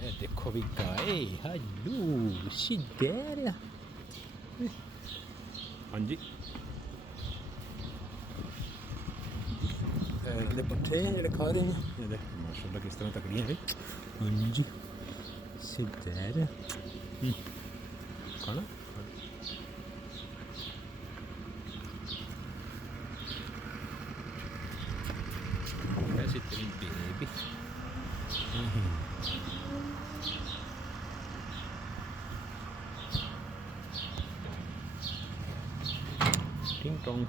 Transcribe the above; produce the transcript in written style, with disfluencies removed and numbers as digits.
ਇਹ ਦੇਖੋ ਵੀ ਗਾਏ ਹਲੂ ਸਿੱਧਰ ਹਾਂਜੀ ਇਹਦੇ ਪੱਠੇ ਜਿਹੜੇ ਖਾ ਰਹੇ ਨੇ ਇਹਦੇ ਮਾਸ਼ਾਅੱਲਾ ਕਿਸ ਤਰ੍ਹਾਂ ਤਕੜੀਆਂ ਨੇ ਹਾਂਜੀ ਸਿੱਧਰ ਖਾਣਾ ਐਸੀ ਤੇਰੀ ਬੇਬੀ Ding dong.